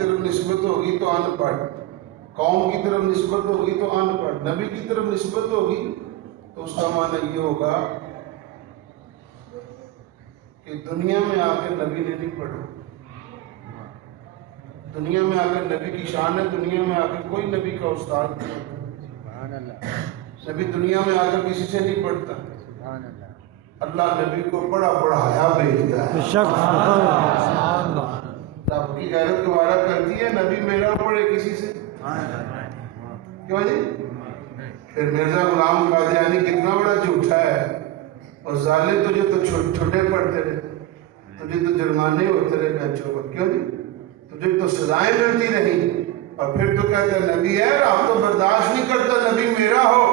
طرف نسبت ہوگی تو ان پڑھ، قوم کی طرف نسبت ہوگی تو ان پڑھ، نبی کی طرف نسبت ہوگی تو اس کا معنی یہ ہوگا کہ دنیا میں آ کر نبی نے نہیں پڑھا، دنیا میں آ کر نبی کی شان ہے، دنیا میں آ کر کوئی نبی کا استاد نہیں، نبی دنیا میں آ کر کسی سے نہیں پڑھتا، اللہ نبی کو بڑا پڑھایا بھیجتا ہے، رب کی غیرت دوبارہ کرتی ہے، نبی میرا پڑھے کسی سے، کیوں جی؟ پھر مرزا غلام قادیانی کتنا بڑا جھوٹا ہے، اور ظالم تجھے تو چھوٹے پڑھتے رہے، تجھے تو جرمانے ہوتے رہے بینچوں پر، کیوں جی؟ تجھے تو سزائیں ملتی رہی، اور پھر تو کہتا ہے نبی ہے، آپ تو برداشت نہیں کرتا نبی میرا ہو،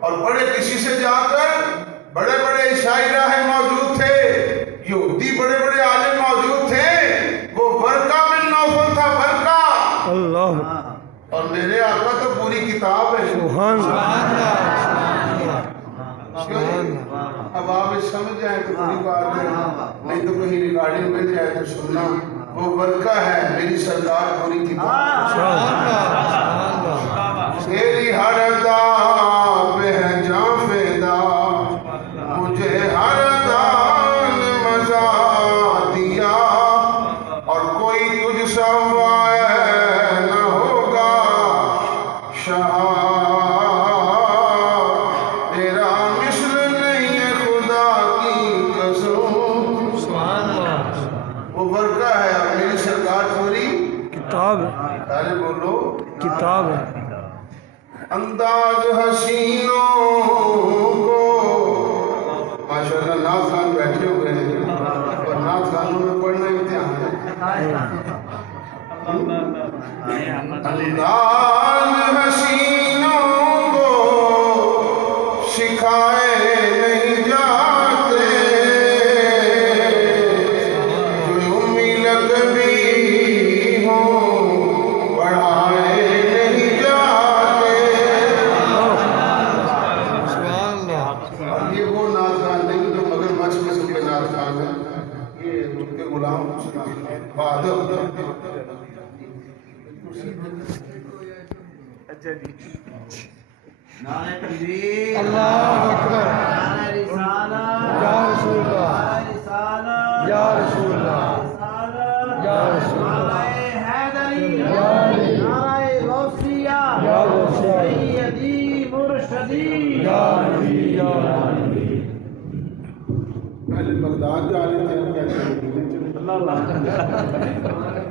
اور بڑے کسی سے جا کر بڑے بڑے عیسائی راہ موجود تھے، یہودی بڑے بڑے عالم موجود تھے، وہ ورقہ بن نوفل تھا، ورقہ اللہ، اور میرے آقا تو پوری کتاب ہے، سبحان اب آپ اس سمجھ جائیں تو بڑی بات ہے، نہیں تو کہیں ریکارڈنگ مل جائے تو سننا، وہ ورقہ ہے میری سرکار پوری کتاب، تیری ہر ادا پہ ہے جاں فیدا، مجھے ہر ادا نے مزہ دیا، اور کوئی تجھ سا نہ ہوگا شاہ تیرا مثل نہیں ہے خدا کی قسم، وہ ورقہ ہے میری سرکار پوری کتاب ہے، پہلے بولو کتاب ہے، انداز حسینوں کو، ماشاءاللہ نعت خان بیٹھے ہوئے ہیں اور نعت خانوں میں پڑھنا امتحان ہے، انداز حسینوں کو سکھائے نہیں جاتے، جو یومی لقبی ہوں پڑھائے نہیں جاتے، اور یہ وہ نعت خان نہیں جو مگر مچھ قسم کے نعت خان ہیں، یہ ان کے غلام بہادر، نعرہ تکبیر، اللہ اکبر، نعرہ رسالت، یا رسول اللہ، نعرہ رسالت، یا رسول اللہ، رسالت، یا رسول اللہ، نعرہ حیدری، یا علی، نعرہ غوثیہ، یا غوثیہ، سیدی مرشدی، یا علی، یا علی، پہلے بغداد جا رہے تھے، اب کہتے ہیں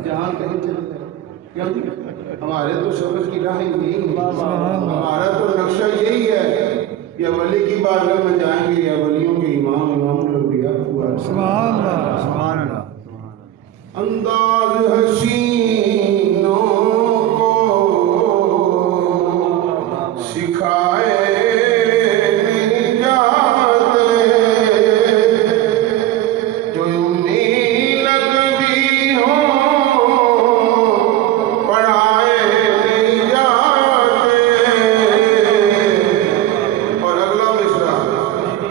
جہاں کہیں چلے گئے، کیوں جی؟ ہمارے تو سفر کی راہیں یہی ہیں، ہمارا تو نقشہ یہی ہے، یا ولی کی بارگاہ میں جائیں گے یا ولیوں کے امام الانبیاء ہوا، سبحان اللہ، سبحان اللہ، انداز حسینوں کو سکھائے نہیں جاتے، جو یومی لقبی ہوں پڑھائے نہیں جاتے، اور اگلا مصرع،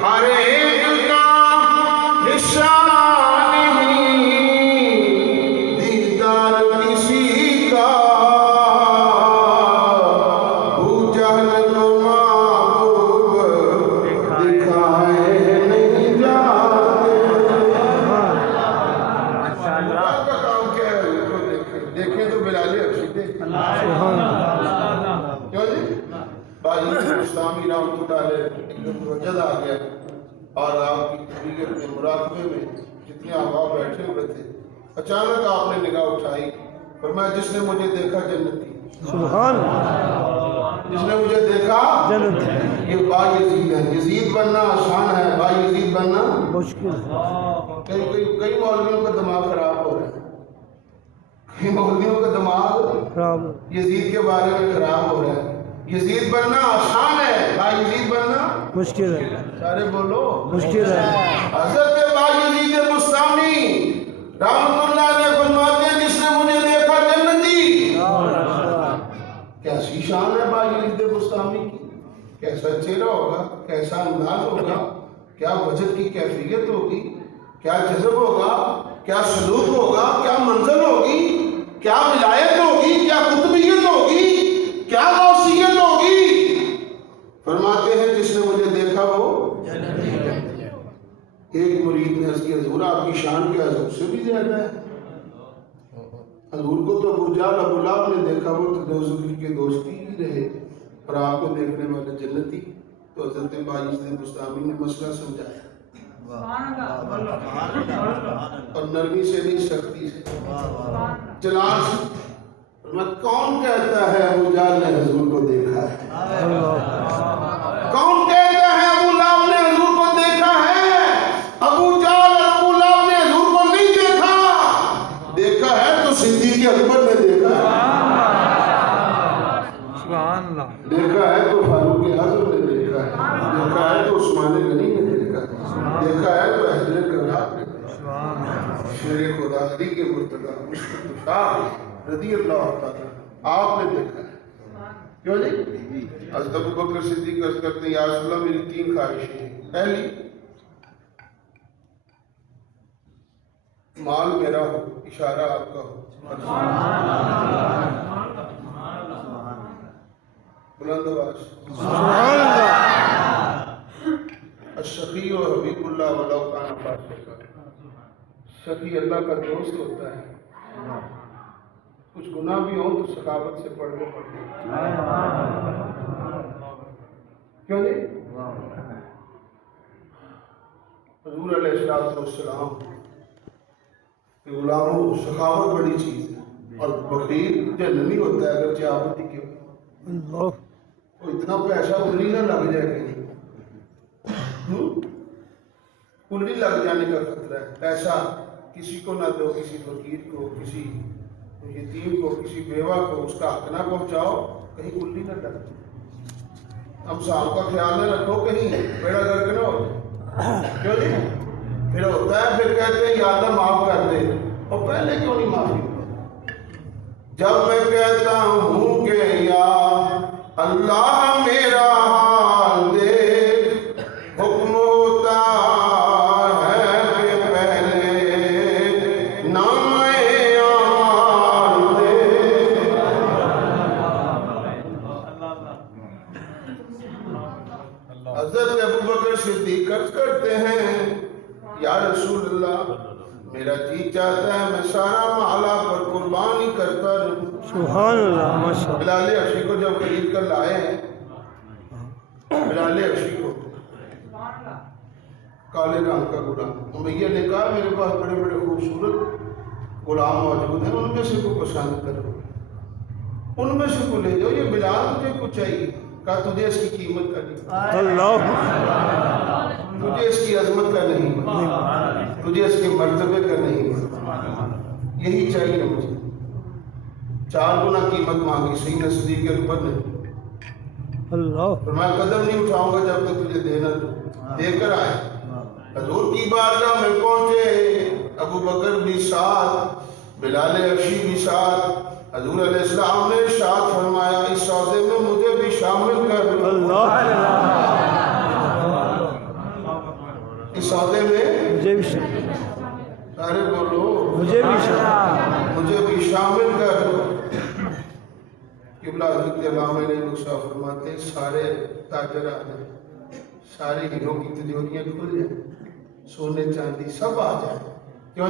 ہر ایک کا حصہ نہیں دیدار کسی کا، ابو جہل کو محبوب دکھائے نہیں جاتے، اللہ کا کام کیا ہے؟ دیکھیں تو بلال حبشی دیکھیں، سبحان اللہ، کیوں جی؟ باجی اسلامی رحمۃ اللہ علیہ وجد آ گیا، اور آپ کی طبیعت میں مراقبے میں جتنے احباب بیٹھے ہوئے تھے، اچانک آپ نے نگاہ اٹھائی، فرمایا جس نے مجھے دیکھا جنتی، سبحان اللہ، جس نے مجھے دیکھا جنت، یہ با یزید ہے، یزید بننا آسان ہے، با یزید بننا مشکل ہے، کئی مولویوں کا دماغ خراب ہو رہا ہے، کئی مولویوں کا دماغ خراب، یزید کے بارے میں خراب ہو رہا ہے، یزید بننا آسان ہے، با یزید بننا مشکل ہے، سارے بولو مشکل ہے، حضرت با یزید بستامی رحمت اللہ علیہ فرماتے ہیں جس نے مجھے دیکھا جنتی، کیسی شان ہے با یزید بستامی کی، کیسا چہرہ ہوگا، کیسا انداز ہوگا، کیا وجد کی کیفیت ہوگی، کیا جذب ہوگا، کیا سلوک ہوگا، کیا منزل ہوگی، کیا ولایت ہوگی، کیا قطبیت ہوگی، کیا غوثیت ہوگی؟ فرماتے ہیں جس نے مجھے دیکھا وہ ایک مرید نے عرض کیا حضور آپ کی شان کیا حضور سے بھی زیادہ ہے؟ حضور کو تو ابو جہل ابو لہب نے دیکھا، وہ تو دوزخی کے دوستی ہی رہے، اور آپ کو دیکھنے والے جنتی۔ تو حضرت باعث بستامی نے مسئلہ سمجھایا اور نرمی سے نہیں سختی سے، جلال سے۔ کون کہتا ہے ابو جہل نے حضور کو دیکھا ہے؟ کون کہتا ہے ابو لہب نے حضور کو دیکھا ہے؟ ابو جہل اور ابو لہب نے حضور کو نہیں دیکھا، دیکھا ہے تو صدیق اکبر نے دیکھا ہے، دیکھا ہے تو فاروق اعظم نے دیکھا ہے، دیکھا ہے تو عثمان غنی نے دیکھا ہے، دیکھا ہے تو حضرت کرام نے دیکھا ہے، شیر خدا علی کے مرتضی مشکل شاہ رضی اللہ تعالیٰ آپ نے دیکھا ہے۔ کیوں جی؟ حضرت ابوبکر صدیق عرض کرتے ہیں یا رسول اللہ میری 3 خواہشیں ہیں۔ پہلی، مال میرا ہو، اشارہ آپ کا ہو، بلند آواز، الشقی و حبیب اللہ ولو کان فاسقا۔ شقی اللہ کا دوست ہوتا ہے، کچھ گناہ بھی ہوں تو سخاوت سے پڑھنے پڑتے ہیں۔ کیوں جی؟ حضور علیہ السلام کہ غلاموں سخاوت بڑی چیز ہے، اور بخیل جہنمی ہوتا ہے اگر چاہتی کیوں، وہ اتنا پیسہ الٹی نہ لگ جائے کہیں، الٹی لگ جانے کا خطرہ ہے۔ پیسہ کسی کو نہ دو، کسی فقیر کو، کسی یتیم کو، کسی بیوہ کو، اس کا حق نہ پہنچاؤ، کہیں الٹی نہ لگ جائے۔ ہم صاحب کا خیال نہ رکھو کہیں بیڑا گرک نہ ہو جائے۔ کیوں جی؟ پھر ہوتا ہے، پھر کہتے ہیں یا اللہ معاف کر دے، اور پہلے کیوں نہیں معافی ہوتی؟ جب میں کہتا ہوں کہ یا اللہ میرا حال دیکھ، حکم ہوتا ہے کہ پہلے نامہ اعمال دیکھ۔ حضرت ابوبکر صدیق عرض کرتے ہیں یا رسول اللہ میرا جی چاہتا ہے میں سارا مال آپ پر قربان ہی کرتا رہوں۔ سبحان اللہ، ماشاء اللہ۔ بلال حبشی کو جب خرید کر لائے ہیں، بلال حبشی کو کالے رنگ کا غلام، امیہ نے کہا میرے پاس بڑے بڑے خوبصورت غلام موجود ہیں، ان میں سے کو پسند کرو، ان میں سے کو لے جاؤ، یہ بلال تجھے کو چاہیے۔ کہا تجھے اس کی قیمت کا نہیں، اللہ، تجھے اس کی عظمت کا نہیں، تجھے اس کے مرتبے کا نہیں، یہی چاہیے مجھے۔ 4 گنا قیمت مانگی سیدنا صدیق اکبر نے، اللہ، اور میں قدم نہیں اٹھاؤں گا جب تک تجھے دینا دوں۔ دے کر آئے، حضور کی بارگاہ میں پہنچے، ابو بکر بھی ساتھ، بلال حبشی بھی ساتھ۔ حضور علیہ السلام نے ارشاد فرمایا اس سودے میں مجھے بھی شامل کر لو، اللہ، اس سودے میں مجھے بھی شامل، سارے بولو مجھے بھی شامل، مجھے بھی شامل کر لو۔ قبلہ حضرت علامہ نے نقشہ فرماتے ہیں سارے تاجر آ جائیں، سارے ہیروں کی تجوریاں کھل جائیں، سونے چاندی سب آ جائیں، کیوں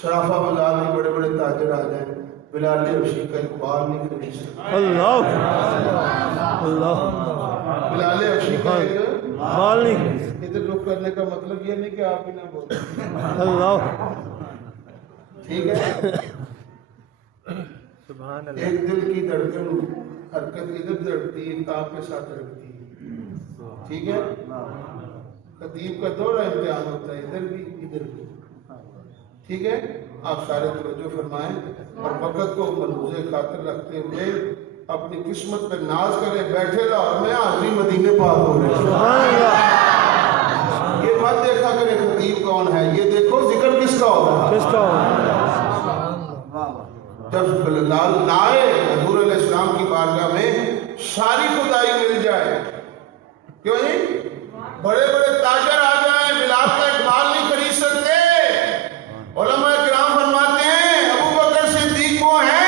شرافہ بازار میں بڑے بڑے تاجر آ جائیں، بلال حبشی کا اقبال نہیں خرید سکتے، اللہ، اللہ، بلال حبشی کا ایک بال نہیں، ادھر رخ کرنے کا مطلب یہ نہیں کہ آپ بھی نہ بولیں، اللہ، ٹھیک ہے؟ ایک دل کی دھڑکن حرکت ادھر دھڑکتی ہے، تاب کے ساتھ دھڑکتی ہے، ٹھیک ہے؟ خطیب کا دورہ امتحان ہوتا ہے، ادھر بھی ادھر بھی، ٹھیک ہے؟ آپ سارے توجہ فرمائیں اور وقت کو ملحوظ خاطر رکھتے ہوئے اپنی قسمت پہ ناز کریں۔ بیٹھے لاہور میں حاضری مدینے پاک ہو رہے ہیں، یہ مت دیکھا کرے خطیب کون ہے، یہ دیکھو ذکر کس کا ہوگا، کس کا ہو؟ جب لال لائے حضور علیہ السلام کی بارگاہ میں ساری خدائی مل جائے، کیوں جی؟ بڑے بڑے تاجر آ جائیں، بلال کا اقبال نہیں خرید سکتے۔ علماء کرام فرماتے ہیں ابو بکر صدیق وہ ہیں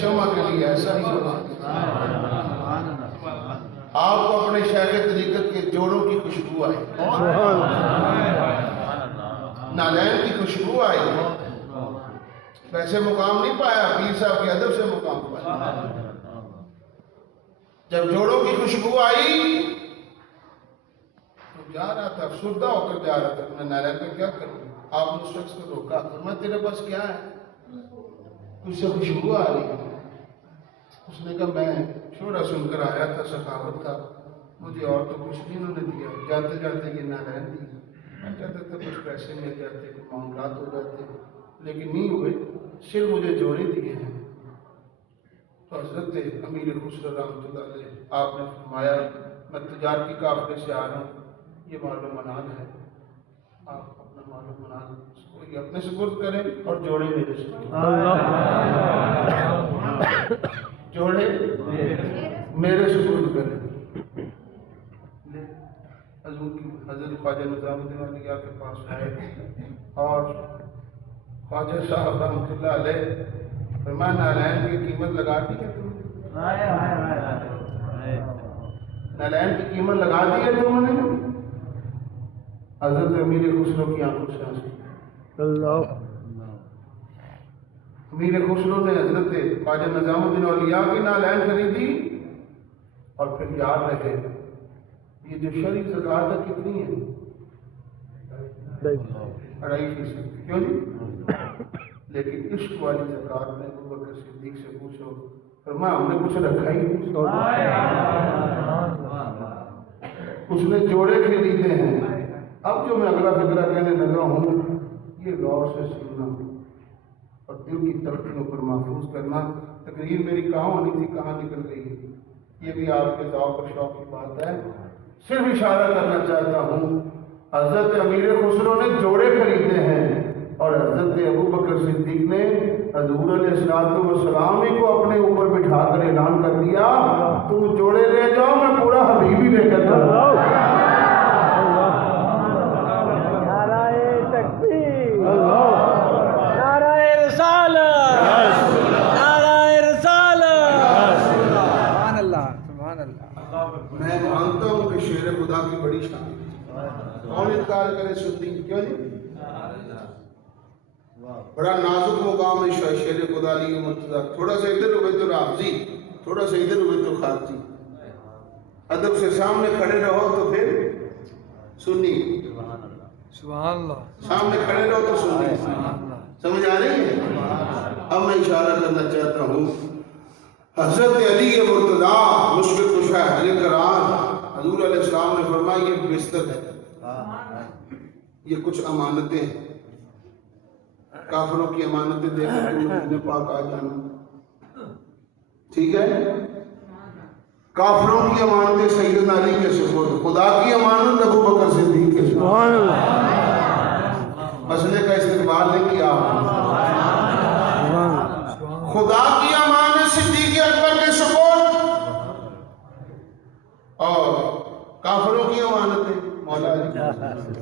شمع کے لیے ایسا ہی ہونا۔ آپ کو اپنے شیخ طریقت کے جوڑوں کی خوشبو آئی، سبحان نالین کی خوشبو آئی، ویسے مقام نہیں پایا، پیر صاحب کے ادب سے مقام پایا۔ جب جوڑوں کی خوشبو آئی تو جا رہا تھا، افسردہ ہو کر جا رہا تھا، میں نالین کا کیا کروں؟ آپ نے اس شخص کو روکا، فرمایا تیرے پاس کیا ہے؟ کچھ سے خوشبو آ رہی ہے۔ اس نے کہا میں شورا سن کر آیا تھا، سخاوت کا، مجھے اور تو کچھ نہیں انہوں نے دیا، جاتے جاتے یہ نالین دی، میں کہتا تھا کچھ پیسے مل جاتے، کچھ معاملات ہو جاتے، لیکن نہیں ہوئے، صرف مجھے جوڑے دیے ہیں۔ تو حضرت امیر خسرو رحمۃ اللہ علیہ آپ نے فرمایا میں تجارتی قافلے سے آ رہا ہوں، یہ مال و منال ہے، آپ اپنا مال و منال کوئی اپنے سپرد کریں اور جوڑے میرے سپرد، اللہ جوڑے میرے سپرد کریں۔ حضرت خواجہ نظام الدین اولیاء کے پاس آئے اور خواجہ صاحب رحمۃ اللہ علیہ فرمایا نالین کی قیمت لگا دی ہے تم نے؟ نالین کی قیمت لگا دی ہے تم نے؟ حضرت امیر خسرو کی آنکھوں سے آنسو، اللہ امیر خسرو نے حضرت خواجہ نظام الدین اولیاء کی نالین خریدی اور پھر یاد رہے یہ جو شرعی زکوٰۃ ہے کتنی ہے؟ 2.5%، کیوں نہیں؟ لیکن عشق والی زکوٰۃ میں ابو بکر صدیق سے پوچھو، فرمایا ہم نے کچھ رکھا ہی نہیں، اس نے جوڑے خریدے ہیں۔ اب جو میں اگلا فکرہ کہنے لگا ہوں یہ غور سے سننا اور دل کی تختیوں پر محفوظ کرنا۔ تقریر میری کہاں ہونی تھی، کہاں نکل گئی ہے، یہ بھی آپ کے ذوق اور شوق کی بات ہے، صرف اشارہ کرنا چاہتا ہوں۔ حضرت امیر خسرو نے جوڑے خریدے ہیں اور حضرت ابو بکر صدیق نے حضور علیہ السلام ہی کو اپنے اوپر بٹھا کر اعلان کر دیا تم جوڑے لے جاؤ، میں پورا حبیب ہی لے کر جاؤں۔ نعرہ تکبیر، نعرہ رسالت، نعرہ رسالت، سبحان اللہ سبحان اللہ۔ میں مانتا ہوں کہ شعر خدا کی بڑی شان ہے، کون انکار کرے سنی، کیوں نہیں؟ بڑا نازک مقام ہے شعر خدا علی مرتضیٰ، تھوڑا سا ادھر ہوئے تو رافضی، تھوڑا سا ادھر ہوئے تو خارجی، ادب سے سامنے کھڑے رہو تو پھر سنی، سبحان اللہ، سامنے کھڑے رہو تو سنی، سمجھ آ رہی ہے؟ اب میں اشارہ کرنا چاہتا ہوں حضرت علی مرتضیٰ مشفق کشا علی کرام، حضور علیہ السلام نے فرمایا یہ بستر ہے، یہ کچھ امانتیں ہیں، کافروں کی امانتیں دے کر تم مدینہ پاک آ جانا، ٹھیک ہے؟ کافروں کی امانتیں سیدنا علی کے سپرد، خدا کی امانت ابو بکر صدیق کے سپرد۔ سبحان اللہ، مسئلے کا استقبال نہیں کیا آپ نے، خدا کی امانت صدیق اکبر کے سپرد اور کافروں کی امانتیں مولا علی کے سپرد۔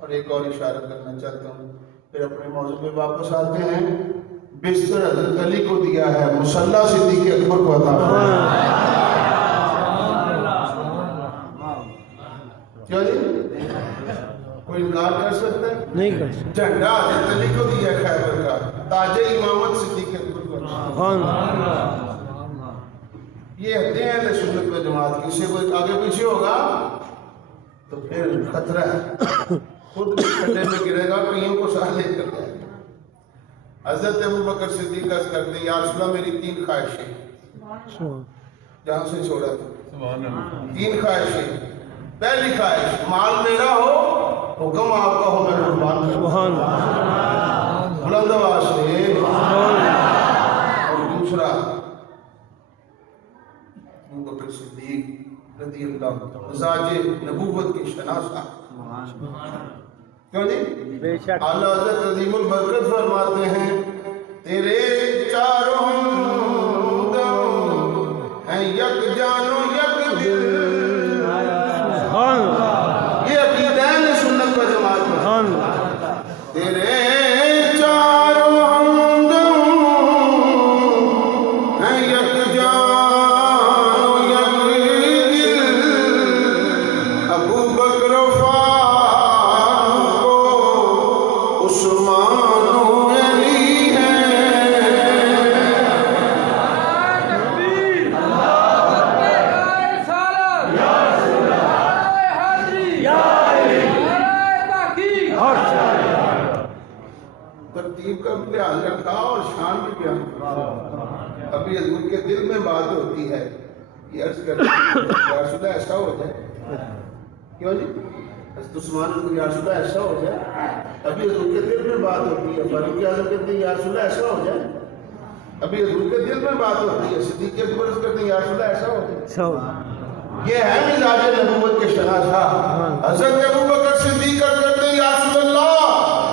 اور ایک اور اشارہ کرنا چاہتا ہوں پھر اپنے موضوع پہ واپس آتے ہیں۔ بستر حضرت علی کو دیا ہے، مصلی صدیق اکبر کو عطا فرمایا۔ کیا جی؟ کوئی انکار کر سکتا ہے؟ نہیں کر سکتے، جھنڈا حضرت علی کو دیا ہے خیبر کا، تاج امامت صدیق اکبر کو عطا فرمایا۔ سبحان اللہ، یہ حدیں ہیں اہل سنت و جماعت کی، اسے کوئی آگے پیچھے ہوگا تو پھر خطرہ ہے، خود بھی کھڈے میں گرے گا، کئیوں کو ساتھ لے کر جائے گا۔ حضرت ابو بکر صدیق عرض کرتے ہیں یا رسول اللہ میری 3 خواہشیں، جہاں سے چھوڑا تھا 3 خواہشیں۔ پہلی خواہش مال میرا ہو، حکم آپ کا ہو، میں قربان کروں۔ سبحان اللہ، بلند آواز سے۔ اور دوسرا ابو بکر صدیق رضی اللہ مزاج نبوت کی شناسہ، کیوں جی؟ بے شک، اعلیٰ حضرت عظیم البرکت فرماتے ہیں تیرے چاروں ہمدم ہیں یک جان و یک دل۔ سبحان اللہ، یہ عقیدہ ہے سنت و جماعت میں۔ سبحان اللہ، تیرے چاروں ہمدم ابھی حضور کے دل میں بات ہوتی ہے، یہ عرض کرتے ہیں یا رسول اللہ ایسا ہو جائے، کیوں جی حضرت عثمان رضی اللہ عنہ یا رسول اللہ ایسا ہو جائے، ابھی حضور کے دل میں بات ہوتی ہے، فاروق اعظم کہتے ہیں یا رسول اللہ ایسا ہو جائے، ابھی حضور کے دل میں بات ہوتی ہے، صدیق اکبر عرض کرتے ہیں یا رسول اللہ ایسا ہو جائے۔ یہ ہے مزاج نبوت کے شناسہ۔ حضرت ابوبکر صدیق عرض کرتے ہیں یا رسول اللہ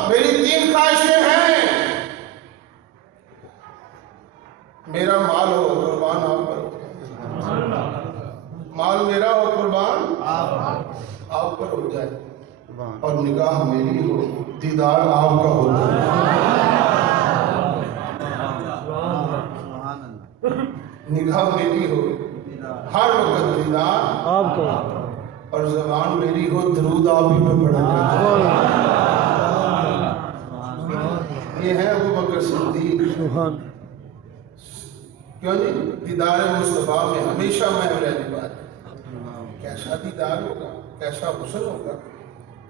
میری 3 خواہشیں ہیں، میرا مال ہو قربان آپ پر ہو، مال میرا ہو قربان آپ پر ہو جائے، اور نگاہ میری ہو دیدار آپ کا ہو جائے، نگاہ میری ہو ہر وقت دیدار آپ کو، اور زبان میری ہو درود آپ ہی پہ پڑھا جائے۔ یہ ہے ابوبکر صدیق، کیوں جی دیدار مصطفیٰ میں ہمیشہ محو رہنے والے۔ کیسا دیدار ہوگا، کیسا حسن ہوگا۔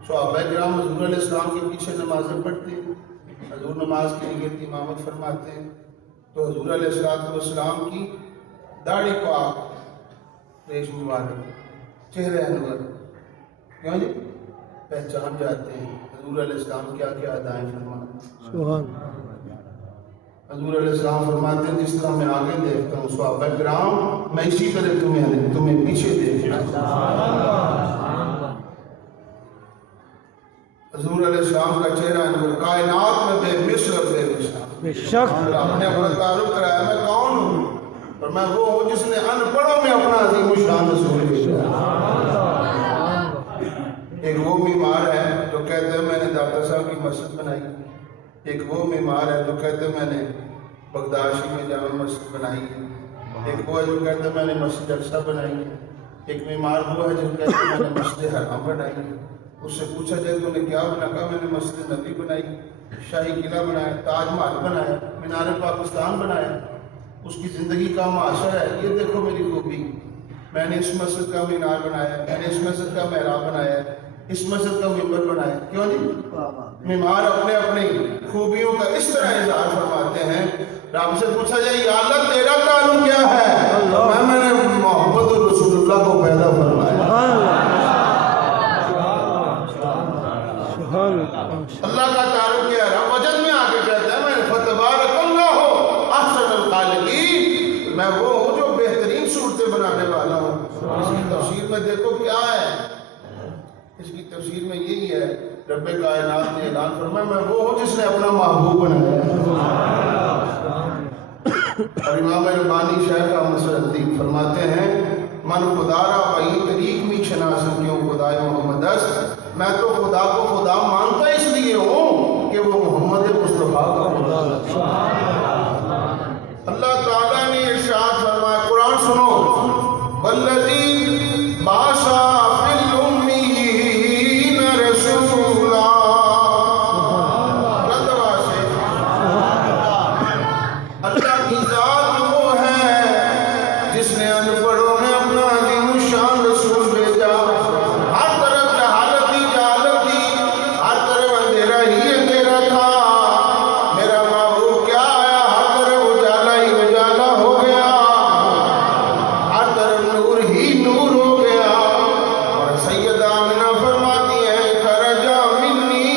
صحابہ کرام حضور علیہ السلام کے پیچھے نمازیں پڑھتے ہیں، حضور نماز کے لیے امامت فرماتے ہیں، تو حضور علیہ السلام کی داڑھی پاک، ریش مبارک، چہرے انور، کیوں جی پہچان جاتے ہیں حضور علیہ السلام کیا کیا ادائیں فرماتے ہیں۔ حضور علیہ السلام فرماتے ہیں جس طرح میں آگے دیکھتا ہوں صحابہ کرام میں اسی طرح تمہیں پیچھے دیکھتا ہوں۔ حضور علیہ السلام کا چہرہ انور، کائنات میں بے مثل بے مثال، اللہ نے اپنا تعارف کرایا میں کون ہوں، اور میں وہ ہوں جس نے ان پڑھوں میں اپنا عظیم الشان رسول بھیجا۔ ایک وہ بیمار ہے جو کہتے ہیں میں نے داتا صاحب کی مسجد بنائی، ایک وہ بیمار ہے جو کہتے ہیں میں نے بغداشی میں جامع مسجد بنائی، ایک وہ ہے جو کہتے ہیں میں نے مسجد اقصی بنائی، ایک بیمار وہ ہے جو کہتے ہیں میں نے مسجد حرام بنائی۔ اس سے پوچھا جائے تو نے کیا بنا، کہا میں نے مسجد نبی بنائی، شاہی قلعہ بنایا، تاج محل بنایا، مینار پاکستان بنایا۔ اس کی زندگی کا معاشر ہے، یہ دیکھو میری خوبی، میں نے اس مسجد کا مینار بنایا، میں نے اس مسجد کا محراب بنایا، اس مسجد کا ممبر بنایا، کیوں نہیں؟ معمار اپنے اپنی خوبیوں کا اس طرح اظہار فرماتے ہیں۔ رب سے پوچھا جائے یا اللہ تیرا تعلق کیا ہے، میں نے محمد رسول اللہ کو پیدا فرمایا۔ اللہ کا تعلق کیا ہے، وجد میں آگے کہتا ہے میں فتبارک اللہ احسن الخالقین، میں وہ ہوں جو بہترین صورتیں بنانے والا ہوں۔ اس کی تفسیر میں دیکھو کیا ہے، اس کی تفسیر میں یہی ہے، رب کائنات نے اعلان فرمایا میں وہ ہوں جس نے اپنا محبوب بنایا۔ اور امام ربانی شیخ احمد صدیق فرماتے ہیں من خدا را بئی طریق می شناسم کیوں خدای محمد است، میں تو خدا کو خدا مانتا اس لیے ہوں کہ وہ محمد مصطفیٰ کا خدا ہے۔ اللہ تعالیٰ نے ارشاد فرمایا، قرآن سنو، والذی باسا فی الامیین رسولا، اللہ کی ذات وہ ہے جس نے ان پڑھوں میں اپنا عظیم الشان رسول بھیجا۔ ہر طرف جہالت ہی جہالت تھی، ہر طرف اندھیرا ہی اندھیرا تھا، میرا محبوب کیا آیا، ہر طرف اجالا ہی اجالا ہو گیا، ہر طرف نور ہی نور ہو گیا۔ اور سیدہ آمنہ فرماتی ہے خرجا منی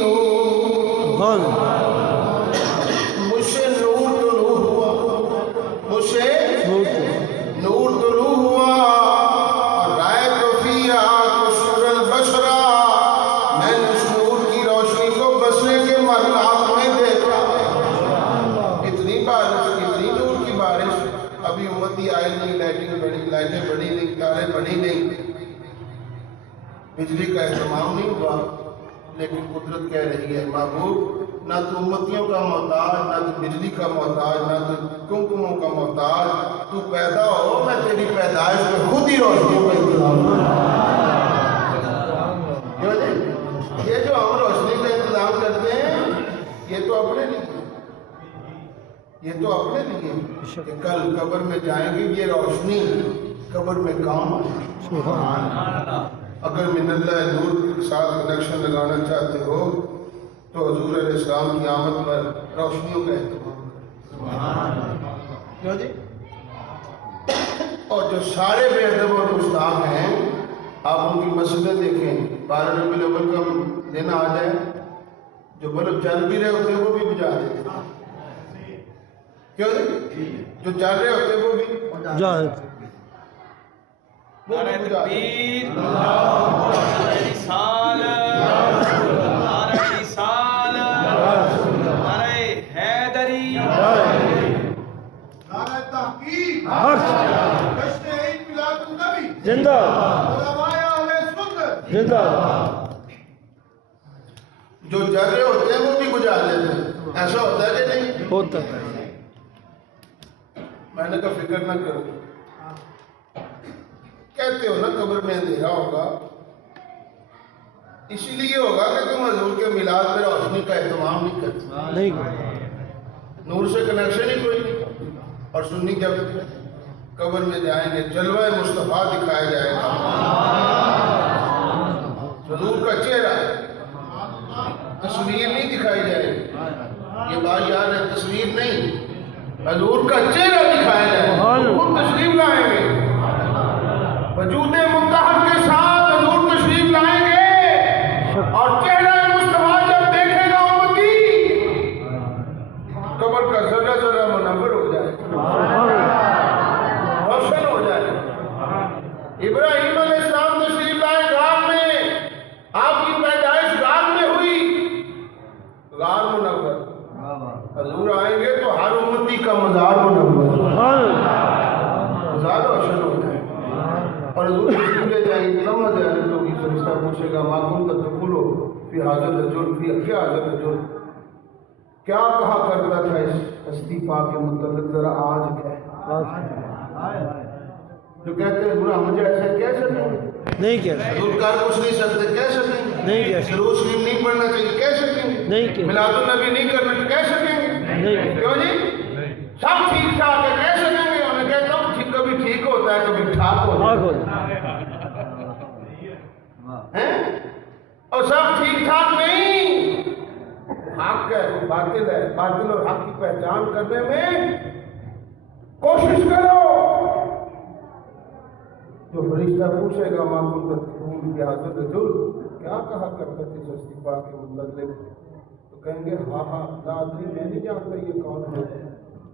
نور، مجھ سے نور طلوع ہوا، مجھ سے نور طلوع ہوا، اور رأیت فیہا قصور البشرا، میں نے اس نور کی روشنی کو بسرے کے محلات میں دیکھا۔ اتنی بارش، اتنی نور کی بارش، ابھی امتی آئے نہیں، لائٹیں بڑھی نہیں، تارے بڑھی نہیں، بجلی کا اہتمام نہیں ہوا، لیکن قدرت کہہ رہی ہے محبوب نہ تو امتیوں کا محتاج، نہ تو بجلی کا محتاج، نہ تو کمکموں کا محتاج، تو پیدا ہو، میں تیری پیدائش پہ خود ہی روشنیوں کا انتظام کیوں جی؟ یہ جو ہم روشنی کا انتظام کرتے ہیں یہ تو اپنے لیے، یہ تو اپنے لیے کہ کل قبر میں جائیں گے یہ روشنی قبر میں کام آئے۔ اگر من اللہ نور کے ساتھ کنیکشن لگانا چاہتے ہو تو حضور علیہ السلام کی آمد پر روشنیوں کا اہتمام کرو۔ کیوں جی؟ اور جو سارے بے ادب اور گستاخ ہیں آپ ان کی مسجدیں دیکھیں، 12 ربیع الاول کا دن آ جائے جو بلب چل بھی رہے ہوتے ہیں وہ بھی بجھا دیتے ہیں، کیوں جی؟ جو چل رہے ہوتے ہیں وہ بھی جاہد نعرہ تکبیر، نعرہ رسالت، نعرہ رسالت، نعرہ حیدری، نعرہ تحقیق، جشن عید میلاد النبی، زندہ علماء اہل سنت، زندہ جو جل رہے ہوتے ہیں وہ بھی بجھا دیتے ہیں، ایسا ہوتا ہے کہ نہیں؟ ہوتا ہے۔ میں نے کہا فکر نہ کرو، کہتے ہو نا قبر میں اندھیرا ہوگا، اسی لیے ہوگا کہ تم حضور کے میلاد میں روشنی کا اہتمام نہیں کرتے، نہیں نور سے کنیکشن ہی کوئی نہیں، اور سنی جب قبر میں جائیں گے جلوہ مصطفیٰ دکھایا جائے گا، حضور کا چہرہ، تصویر نہیں دکھائی جائے گی، یہ بات یاد ہے، تصویر نہیں، حضور کا چہرہ دکھایا جائے گا، خود تشریف لائیں گے، وجود متحد کے ساتھ حضور تشریف لائیں گے، اور چہرہ مصطفیٰ جب دیکھے گا امتی، قبر کا ذرہ ذرہ منور ہو جائے، روشن ہو جائے۔ ابراہیم علیہ السلام تشریف لائے غار میں، آپ کی پیدائش غار میں ہوئی، غار منور، حضور آئیں گے تو ہر امتی کا مزار منور، مزار روشن ہو جائے، اور حضور تشریف لے جائیں گے، لمحہ زیارت ہوگی، فرشتہ پوچھے گا ما کنت تقول فی حاضر رجل، فی حاضر رجل، کیا کہا کرتا تھا اس ہستی پاک کے متعلق، ذرا آج کہہ، جو کہتے ہیں حضور ہم مجھے ایسا کہہ سکیں گے، نہیں کہہ سکتے، حضور کر کچھ نہیں سکتے، کہہ سکیں گے، نہیں کہہ سکتے، درود شریف نہیں پڑھنا چاہیے، کہہ سکیں گے، نہیں کہہ میلاد النبی نہیں کرنا چاہیے، کہہ سکیں گے، نہیں کہہ کیوں جی؟ سب ٹھیک ٹھاک ہے، کہہ سکیں گے، انہیں کہتا ہوں کبھی ٹھیک ہوتا ہے کبھی ٹھاک ہوتا آگ ہو ہے، اور سب ٹھیک ٹھاک نہیں، حق ہے باطل ہے، باطل اور حق کی پہچان کرنے میں کوشش کرو۔ جو فرشتہ پوچھے گا ما کنت تقول فی حاضر رجل، کیا کہا کرتے تھے ہستی پاک کے متعلق، تو کہیں گے ہاں ہاں لا ادری، میں نہیں جانتا یہ کون ہے،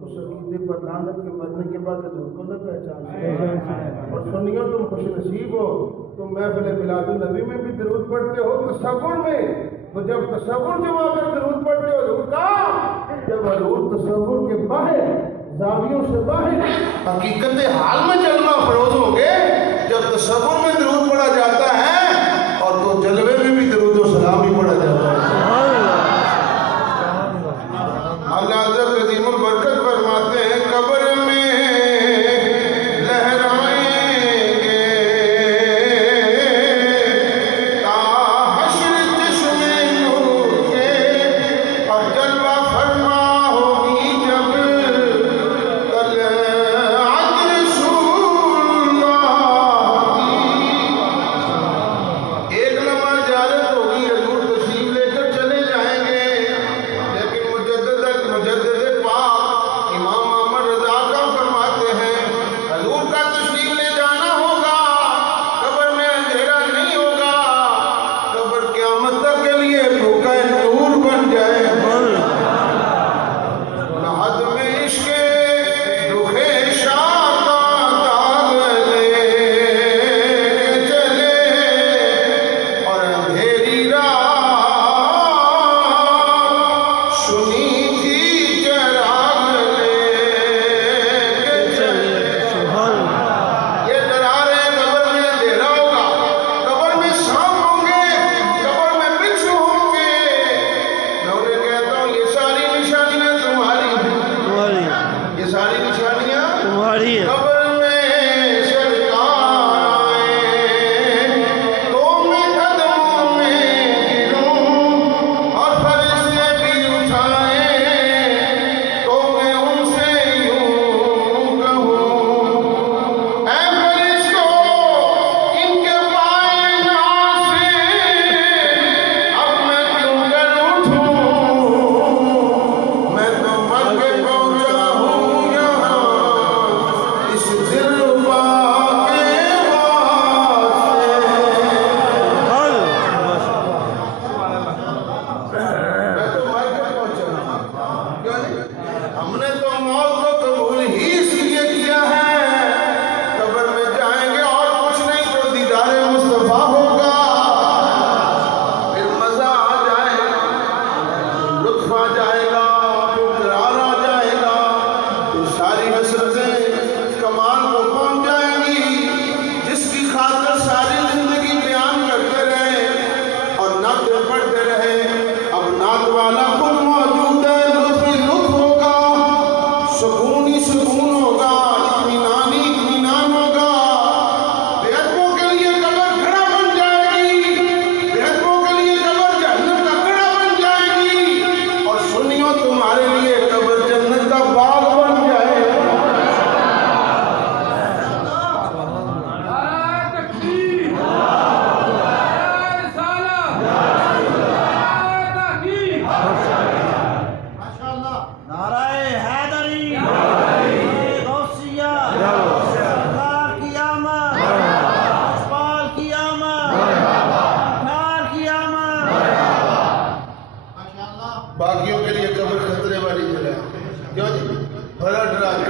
اس عقیدے پر لعنت کے مرنے کے بعد حضور کو نہ پہچان سکے، اور سنیو تم خوش نصیب ہو، تم محفل میلاد النبی میں بھی درود پڑھتے ہو تصور میں، تو جب تصور جما کر درود پڑھتے ہو حضور کا، جب حضور تصور کے باہر زاویوں سے باہر حقیقت حال میں جلوہ افروز ہوں گے، جب تصور میں درود پڑھا جاتا ہے اور تو جلوے میں بھی درود و سلام ہی پڑھا جاتا ہے۔ اللہ حضرت عظیم البرکت فرماتے ہیں قبر میں لہرائیں گے تا حشر چشم نور کے، اور جلوہ فرما ہوگی جب طلعت رسول اللہ کی، ایک لمحہ زیارت ہوگی، حضور تشریف لے کر چلے جائیں گے، لیکن مجدد پاک امام احمد رضا کا فرماتے ہیں حضور کا تشریف لے جانا ہوگا، قبر میں اندھیرا نہیں ہوگا، قبر قیامت تک کے لیے بھوکا نور بن جائے گا، لحد میں عشق رخ شاہ کا داغ لے کے چلے، اور اندھیری رات سنی تھی چراغ لے کے چلے۔ سبحان اللہ، یہ دراریں قبر میں اندھیرا ہوگا، قبر میں سانپ ہوں گے، قبر میں بچھو ہوں گے، میں انہیں کہتا ہوں یہ ساری نشانیاں تمہاری ہیں، تمہاری یہ ساری نشانیاں تمہاری ہے، قبر میں سرکار آئے تو میں قدموں میں گروں، اور فرشتے بھی اٹھائیں تو میں ان سے یوں کہوں اے فرشتوں ان کے پائے ناز سے اب میں کیوں کر اٹھوں، میں تو مر کے پہنچا ہوں یہاں،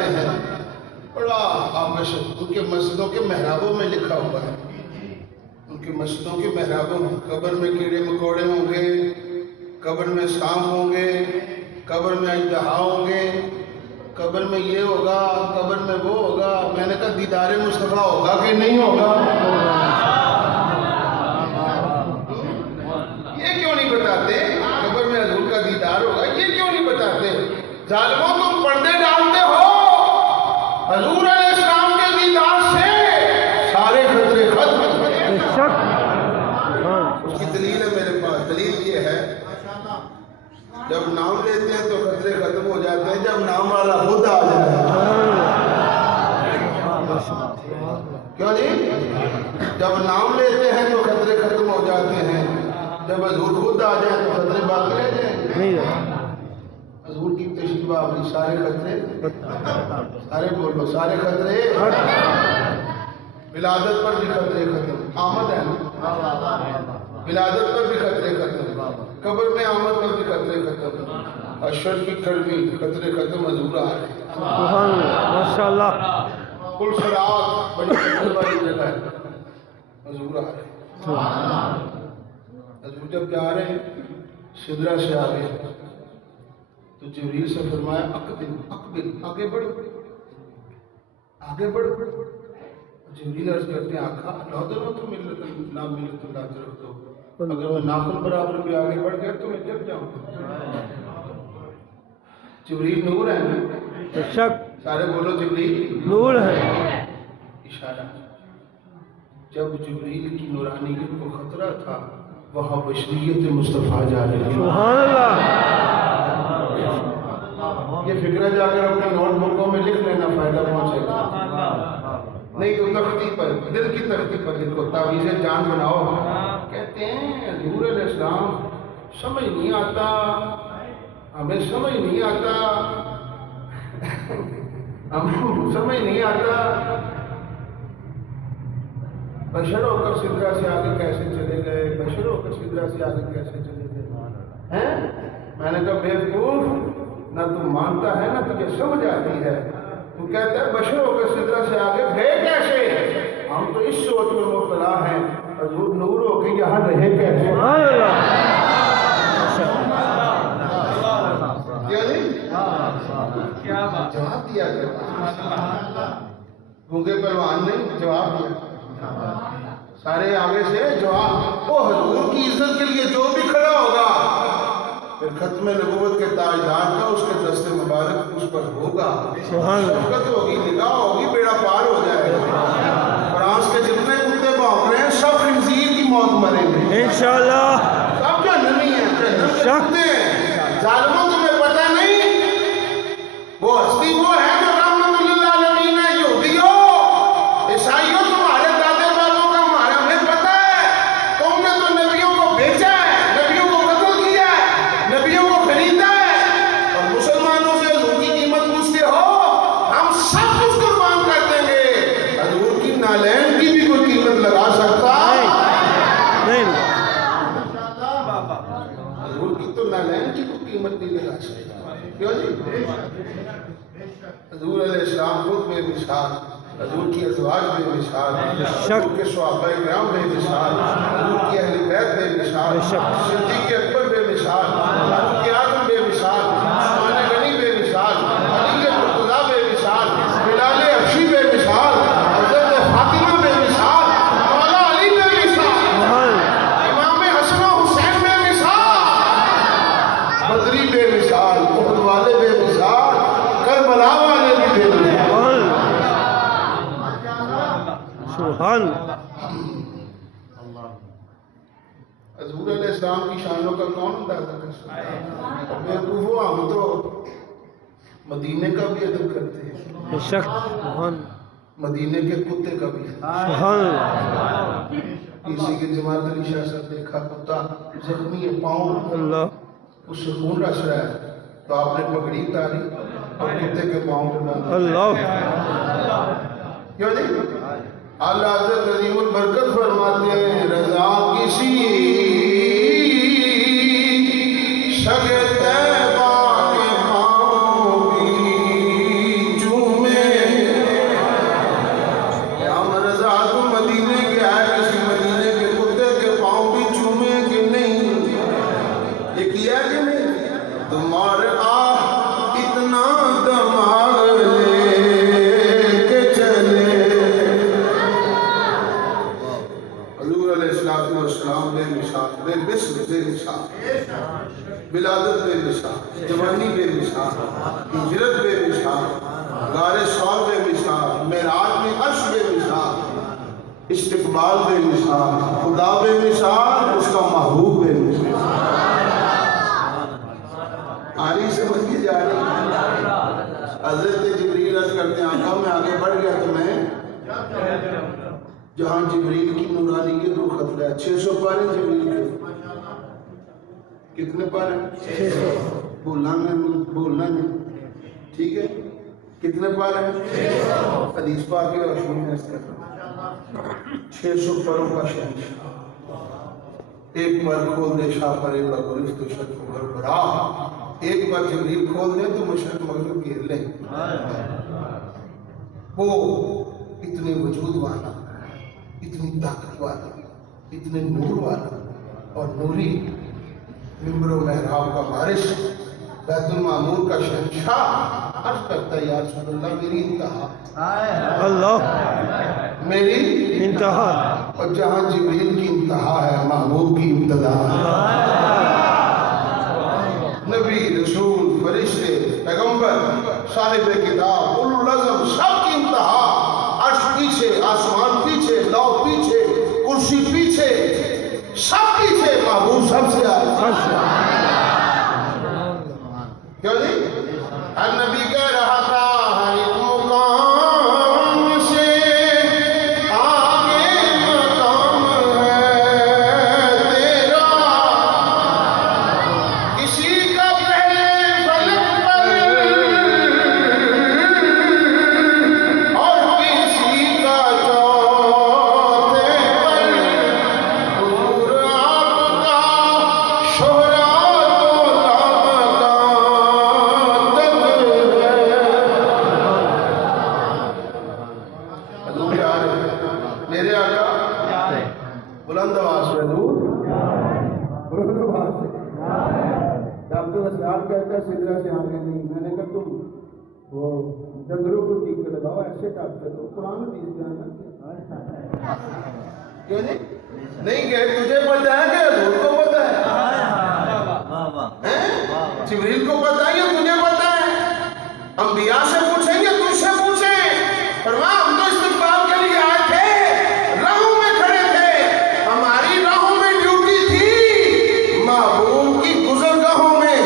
جاتے ہیں بڑا آکش ان کے مسجدوں کے محرابوں میں لکھا ہوا ہے، ان کے مسجدوں کے محرابوں میں قبر میں کیڑے مکوڑے ہوں گے، قبر میں سانپ ہوں گے، قبر میں اژدہا ہوں گے، قبر میں یہ ہوگا، قبر میں وہ ہوگا۔ میں نے کہا دیدار مصطفیٰ ہوگا کہ نہیں ہوگا؟ یہ کیوں نہیں بتاتے قبر میں حضور کا دیدار ہوگا؟ یہ کیوں نہیں بتاتے؟ ظالموں تم پردے ڈالتے ہو، حضور علیہ السلام کے دیدار سے سارے خطرے ختم۔ بے شک اس کی دلیل ہے میرے پاس، دلیل یہ ہے جب نام لیتے ہیں تو خطرے ختم ہو جاتے ہیں جب نام والا خود آ جائے۔ کیوں جی؟ جب نام لیتے ہیں تو خطرے ختم ہو جاتے ہیں، جب حضور خود آ جائے تو خطرے باقی رہ جائیں گے۔ نہیں رہا حضور کی تشریف آوری، سارے خطرے، سارے بولو سارے خطرے، ولادت پر بھی خطرے ختم، آمد ہے نا، ولادت پر بھی خطرے ختم، قبر میں آمد پر بھی خطرے ختم، اشر کی کڑوی خطرے ختم، حضور آ رہے ہیں۔ سبحان اللہ، ماشاء اللہ، کل صراط بڑی خطر والی جگہ ہے، حضور آ رہے ہیں۔ حضور جب جا رہے ہیں سدرہ سے آگے تو جبریل سے فرمایا اقبل اقبل، آگے بڑھ آگے بڑھ۔ جبریل عرض کرتے ہیں آقا لا تو ملت لا ملت اللہ طرف تو اگر میں ناخن برابر بھی آگے بڑھ گیا تو میں جب جاؤں۔ جبریل نور ہے نا، بے شک سارے بولو جبریل نور ہے۔ اشارہ جب جبریل کی نورانیت کو خطرہ تھا وہاں بشریت مصطفیٰ جا رہی ہے۔ سبحان اللہ، یہ فکرہ جا کر اپنے نوٹ بکوں میں لکھ لینا، فائدہ پہنچے گا، نہیں تو تختی پر، دل کی تختی پر لکھو، تعویذ جان بناؤ۔ کہتے ہیں حضور علیہ السلام سمجھ نہیں آتا، ہمیں سمجھ نہیں آتا، ہمیں سمجھ نہیں آتا بشر ہو کر سدرہ سے آگے کیسے چلے گئے، بشر ہو کر سدرہ سے آگے کیسے چلے گئے ہیں؟ میں نے کہا بیوقوف، نہ تو مانتا ہے نہ تجھے سمجھ آتی ہے، تو کہتا ہے بشر ہو کر سدرہ سے آگے گئے کیسے؟ ہم تو اس سوچ میں مبتلا ہیں حضور نور ہو کے یہاں رہے کیسے؟ سبحان اللہ، کیا نہیں؟ جواب دیا کرتا، گونگے پہلوان نے جواب دیا، سارے آگے سے جواب، وہ حضور کی عزت کے لیے جو بھی کھڑا ہوگا پھر ختم نبوت کے تاجدار کا اس کے دست مبارک اس پر ہوگا، شفقت ہوگی، نگاہ ہوگی، بیڑا پار ہو جائے گا۔ فرانس کے جتنے کتے بھونک رہے ہیں سب خنزیر کی موت مریں گے انشاءاللہ، سب جہنمی ہیں، جہنم کے کتے ہیں۔ ظالموں تمہیں پتہ نہیں وہ ہستی وہ ہے جو رحمت للعالمین ہے، یہودیوں عیسائیوں تمہارے دادے بابوں کا ہمارا ہمیں پتہ ہے، تم نے تو نبیوں کو بیچا ہے، نبیوں کو قتل کیا ہے، نبیوں کو خریدا ہے، اور مسلمانوں سے حضور کی قیمت پوچھتے ہو، ہم سب کچھ قربان کر دیں گے، حضور کی نالین کی بھی کوئی قیمت لگا سکتا ہے؟ نہیں، حضور کی تو نالین کی کوئی قیمت نہیں لگا سکتا، کیوں جی؟ حضور علیہ السلام خود بے مثال، حضور کی ازواج بے مثال، حضور کے صحابہ کرام بے مثال، حضور کی اہل بیت بے مثال، صدیق اکبر بے مثال، فاروق اعظم بے مثال، عثمان غنی بے مثال، علی مرتضیٰ بے مثال، بلال حبشی بے مثال، حضرت فاطمہ بے مثال، مولا علی بے مثال، امام حسن و حسین بے مثال، بدری بے مثال، احد والے بے مثال، کربلا والے بھی بے مثال۔ سبحان حضور علیہ السلام کی شانوں کا کون اندازہ کر سکتا ہے؟ بیوقوفوں، ہم تو مدینے کا بھی ادب کرتے ہیں، بے شک، سبحان مدینے کے کتے کا بھی۔ سبحان اللہ، کسی کی جماعت علی شاہ صاحب دیکھا کتا زخمی ہے، پاؤں اللہ، اس سے خون رس رہا ہے تو آپ نے پگڑی اتاری اور کتے کے پاؤں پہ باندھ اللہ، کیوں نہیں؟ اللہ حضرت عظیم البرکت فرماتے ہیں رضا کسی شگ طیبہ کے پاؤں بھی چوم بے مثل بے مثال، ولادت بے مثال، جوانی بے مثال، ہجرت بے مثال، غار ثور بے مثال، معراج میں عرش بے مثال، استقبال بے مثال، خدا بے مثال، اس کا محبوب بے مثال۔ آری سمجھ کی جا رہی ہے۔ حضرت جبریل عرض کرتے ہیں آقا میں آگے بڑھ گیا تو میں جہاں جبریل کی نورانیت و خطرہ ہے 600 پارے جبریل کے، کتنے پارے؟ 600۔ بولنا نہیں، ٹھیک ہے؟ کتنے پارے ہیں؟ 600۔ حدیث پاک کے رسول نے اس کا 600 پروں کا شہنشاہ، ایک پر کھول دے شاہ پر ایک پر گرفت و شد کو بربرا، ایک بار جبریل کھول دے تو مشرق مغرب گھیر لیں۔ وہ اتنے وجود والا، اتنی طاقت والا، اتنے نور والا اور نوری، ممبر و محراب کا وارث، بیت المعمور کا شہنشاہ، عرض کرتا ہے یا رسول اللہ میری انتہا، اللہ میری انتہا، اور جہاں جبریل کی انتہا ہے محبوب کی ابتدا ہے۔ نبی، رسول، فرشتے، پیغمبر، صاحب کتاب، اولو العزم، سب کی انتہا عرش پیچھے، آسمان پیچھے، لو پیچھے، کرسی پیچھے، سب پیچھے، محبوب سب سے آئے۔ کیوں جی؟ ہر نبی کہہ رہا تھا ہر ایک مقام سے آگے مقام ہے تیرا، کسی کا پہلے فلک پر اور کسی کا چوتھے پر، حضور آپ کا شہرا میرے آقا بلند آواز سے بلند آواز سے ڈاکٹر اسرار کہتا ہے سدرا سے آگے نہیں، میں نے کہا تم وہ ڈنگروں کو ٹیکے لگاؤ، ایسے ڈاکٹر تو قرآن حدیث میں آنا کیوں نہیں کہ تجھے پتہ ہے کہ حضور کو پتہ ہے، جبریل کو پتہ ہے یا تجھے پتہ ہے؟ انبیاء سے پوچھیں یا تجھ سے پوچھیں؟ فرمایا ہم تو استقبال کے لیے آئے تھے، راہوں میں کھڑے تھے، ہماری راہوں میں ڈیوٹی تھی، محبوب کی گزرگاہوں میں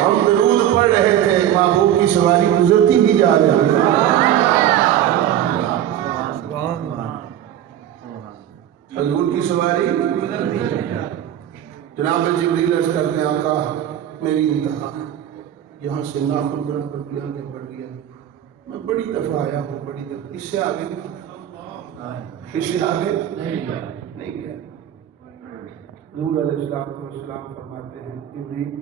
ہم درود پڑھ رہے تھے، محبوب کی سواری گزرتی ہی جا رہی ہے۔ حضور کی سواری جناب جبریل عرض کرتے ہیں آقا میری انتہا یہاں سے ناخن برن پر بھی آگے بڑھ گیا، میں بڑی دفعہ آیا ہوں، بڑی دفعہ اس سے آگے نہیں، اس سے آگے نہیں گیا۔ حضور علیہ السلام فرماتے ہیں جبریل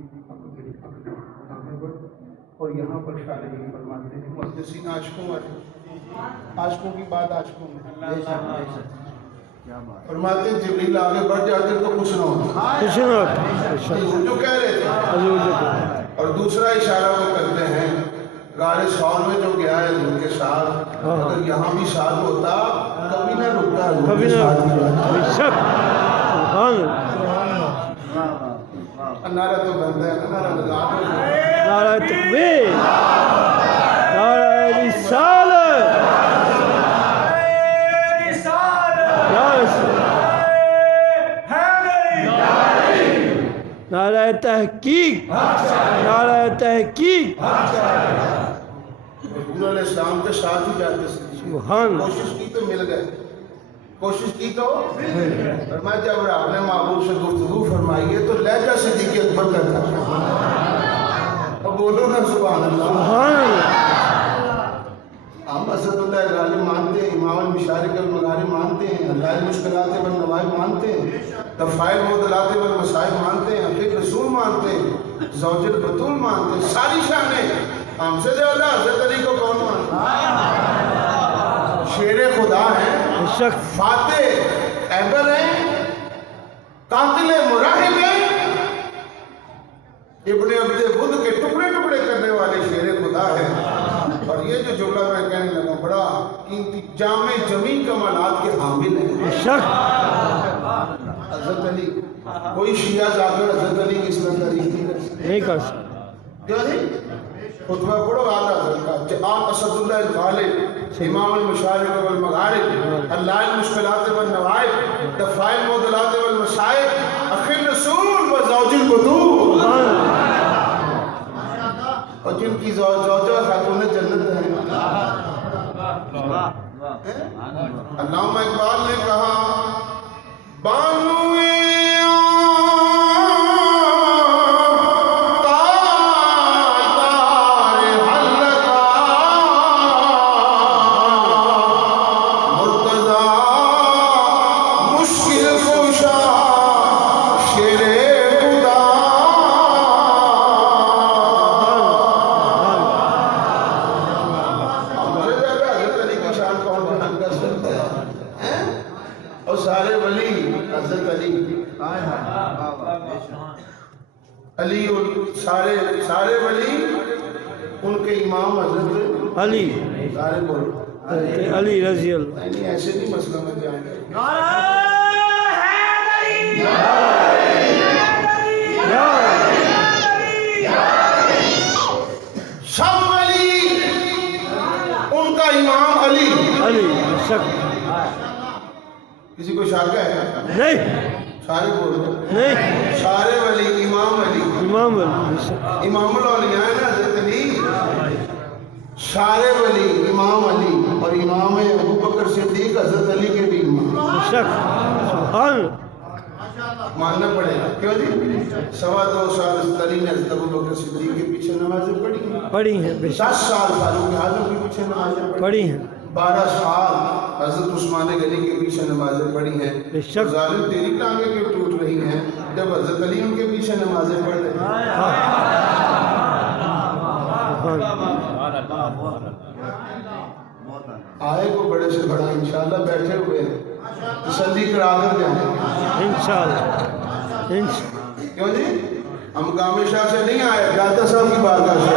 آگے بڑھ، اور یہاں پر شارحین فرماتے ہیں محدثین عاشقوں والے، عاشقوں کی بات عاشقوں میں فرماتے ہیں جبریل آگے بڑھ جاتے تو کچھ نہ ہوتا، کچھ نہ ہوتا، جو کہہ رہے تھے۔ حضور نے اور دوسرا اشارہ وہ کرتے ہیں غار ثور میں جو گیا ہے حضور کے ساتھ، اگر یہاں بھی ساتھ ہوتا کبھی نہ رکتا، حضور کبھی کے نہ ساتھ ہی رہتا۔ بے شک، سبحان نعرہ تو بنتا ہے، نعرہ لگا دو۔ نعرہ تکبیر، نعرہ رسالت، یا رسول، نعرہ تحقیق، نعرہ تحقیق، حضور علیہ السلام کے ساتھ ہی جاتے تھے، سبحان، کوشش کی تو مل گئے، کوشش کی تو فرمایا جب آپ نے محبوب سے گفتگو فرمائی ہے تو لہجہ صدیق اکبر کا تھا، اب بولو نا سبحان اللہ۔ سبحان، ہم اسد اللہ غالب مانتے ہیں، امام المشارق المغارب مانتے ہیں، اللہ المشکلات والنوائب مانتے ہیں، دفائل معضلات والمصائب مانتے ہیں، حقیق رسول مانتے ہیں، زوج البتول مانتے ہیں، ساری شانیں ہم سے زیادہ حضرت علی کو کون مانتا ہے؟ شیر خدا ہیں، بے شک، فاتح ایبر ہیں، قاتل مراہب ہیں، ابن عبد بدھ کے ٹکڑے ٹکڑے کرنے والے شیر خدا ہیں۔ اور یہ جو جملہ میں کہنے لگا بڑا قیمتی جامع جمیع کمالات کے حامل ہیں بے شک، حضرت علی۔ کوئی شیعہ جا کر حضرت علی کی اس طرح تعریف نہیں کر سکتا. نہیں کر سکتا. کیوں نہیں؟ خطبہ پڑھو اعلیٰ حضرت کا آپ اسد اللہ الغالب امام المشارق والمغارب اللہ المشکلات والنوائب دفاع المعضلات والمصائب اخی الرسول و زوج البطول، اور جن کی زوجہ خاتون جنت ہے. علامہ اقبال نے کہا بانوئے علی سارے ولی ان کے امام حضرت علی سارے بولو علی رضی اللہ. نہیں ایسے نہیں مسئلہ میں جائیں گے. سب ولی ان کا امام علی. علی شک کسی کو شاکہ ہے؟ نہیں سارے بولو نہیں. سارے ولی امام علی امام علی امام الاولیاء ہے نا حضرت علی. سارے ولی امام علی اور امام ابو بکر صدیق حضرت علی کے بھی امام. شک سبحان ماننا پڑے گا. کیوں جی؟ 2.25 سال حضرت علی نے حضرت ابو بکر صدیق کے پیچھے نمازیں پڑھی ہیں. پڑھی ہیں. 10 سال فاروق اعظم کے پیچھے نمازیں پڑھی ہیں. 12 سال حضرت عثمان غنی کے پیچھے نمازیں پڑھی ہیں. ظالم تیری ٹانگیں کیوں ٹوٹ رہی ہیں جب حضرت علی ان کے پیچھے نمازیں پڑھ رہے ہیں. آئے کو بڑے سے بڑا انشاءاللہ بیٹھے ہوئے ہیں تسلی کرا کر جائیں انشاءاللہ. کیوں جی؟ ہم گام شاہ سے نہیں آئے داتا صاحب کی بارگاہ سے.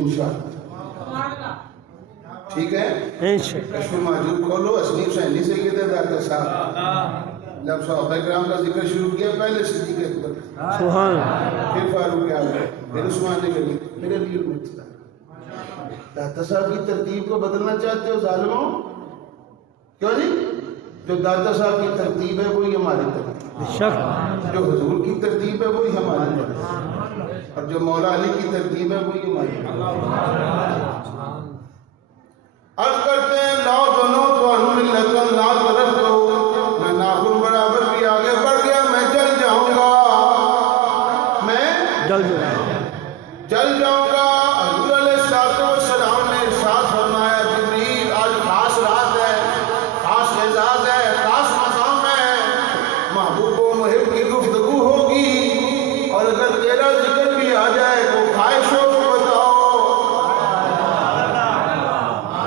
انشاءاللہ ٹھیک ہے. کشف المحجوب کھولو. اصلی حسینی سید ہے داتا صاحب. جب صحابہ کرام کا ذکر شروع کیا پہلے صدیق اکبر سبحان پھر فاروق اعظم پھر عثمان غنی پھر علی المرتضیٰ. داتا صاحب کی ترتیب کو بدلنا چاہتے ہو ظالموں؟ کیوں جی؟ جو داتا صاحب کی ترتیب ہے وہی ہماری ترتیب. شک جو حضور کی ترتیب ہے وہی ہماری ترتیب. اور جو مولا علی کی ترتیب ہے وہی ہماری ترتیب. عرض کرتے ہیں لا دنو تو ملتن لا طرف دو. میں ناخن برابر بھی آگے بڑھ گیا میں جل جاؤں گا. میں جل جاؤں گا. حضور علیہ السلام نے ارشاد فرمایا جبریل آج خاص رات ہے، خاص اعزاز ہے، خاص مقام ہے. محبوب و محب کی گفتگو ہوگی اور اگر تیرا ذکر بھی آ جائے تو خواہش ہو تو بتاؤ.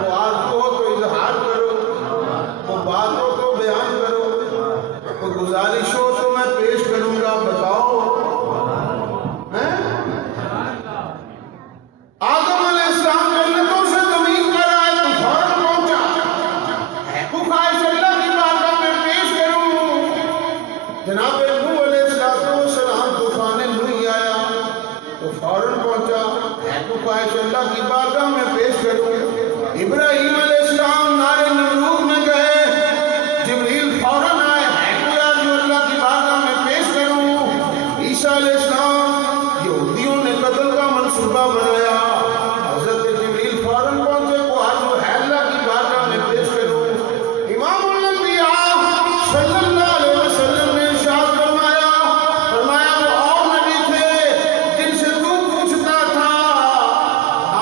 وہ آرزو ہو تو اظہار کرو، وہ بات ہو تو بیان کرو، وہ گزارش ہو تو میں پیش کروں گا. بتاؤ. آدم علیہ السلام جنتوں سے زمین پر آئے تو فوراً پہنچا. تو خواہش اللہ کی بارگاہ میں پیش کروں. جناب نوح علیہ السلام طوفان نوح آیا تو فوراً پہنچا. تو خواہش اللہ کی بارگاہ میں پیش کروں. ابراہیم علیہ السلام نارے نمرود میں گئے، جبریل فوراً آئے تو یا جو اللہ کی بارگاہ میں پیش کروں. عیسیٰ علیہ السلام یہودیوں نے قتل کا منصوبہ بنایا، حضرت جبریل فوراً پہنچے کو آج ہے اللہ کی بارگاہ میں پیش کروں. امام الانبیاء صلی اللہ علیہ وسلم نے ارشاد فرمایا وہ اور نبی تھے جن سے تو پوچھتا تھا.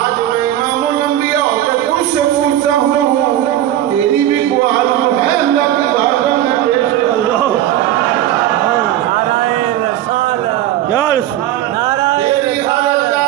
آج میں امام الانبیاء ہو کے تجھ سے پوچھتا ہوں تیری بھی کو عالم ہے اللہ کی بارگاہ میں پیش کروں. یا رسول تیری ہر ادا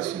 80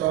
100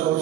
100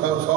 100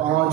5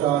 4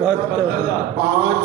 5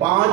5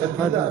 36,000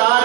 4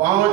5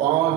5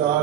4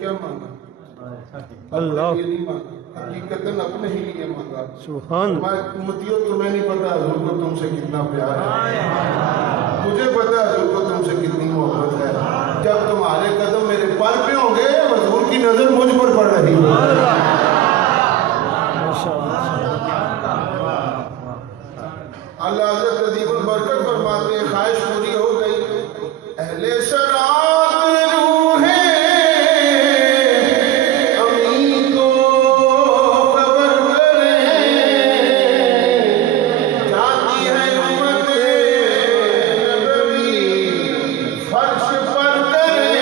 کیا مانگا؟ اللہ یہ نہیں مانگا، حقیقتاً اپنے ہی لیے مانگا۔ سبحان تمہارے امتیوں تمہیں نہیں پتا حضور کو تم سے کتنا پیار ہے، مجھے پتا حضور کو تم سے کتنی محبت ہے۔ جب تمہارے قدم میرے پر پہ ہوں گے حضور کی نظر مجھ پر پڑ رہی ہے۔ ماشاء اللہ اللہ حضرت عظیم البرکت فرماتے ہیں خواہش پوری ہو گئی، اہل شراب روح امین کو خبر کریں، جاتی ہے امت نبوی فرش پر کریں۔